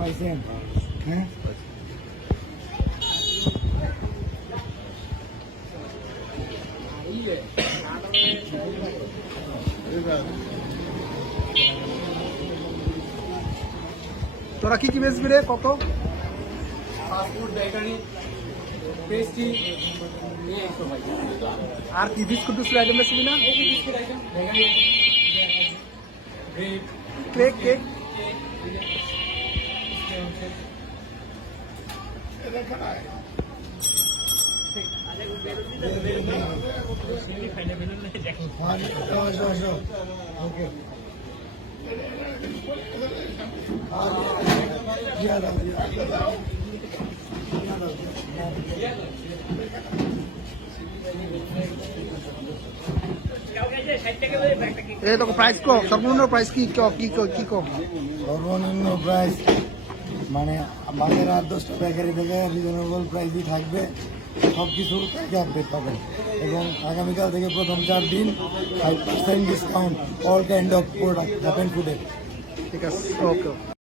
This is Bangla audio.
পাইছেন? হ্যাঁ, তোরা কি কি বেচবি রে? কত? ফাস্টফুড, বেকারি, পেস্ট্রি, আর কি বিস্কুট টিস্কুট আইটেম বেচবি না? Biscuit item, bakery, cake cake okay. এই তো প্রাইস কম, সর্বনিম্ন প্রাইস কি কি কম? সর্বনিম্ন প্রাইস মানে বাজারে 8-10টা বেকারি থেকে রিজনেবল প্রাইসই থাকবে, সব কিছু থেকে আপডেট পাবেন। এবং আগামীকাল থেকে প্রথম 4 দিন 5% discount all kind of product happen today. ঠিক আছে, ওকে।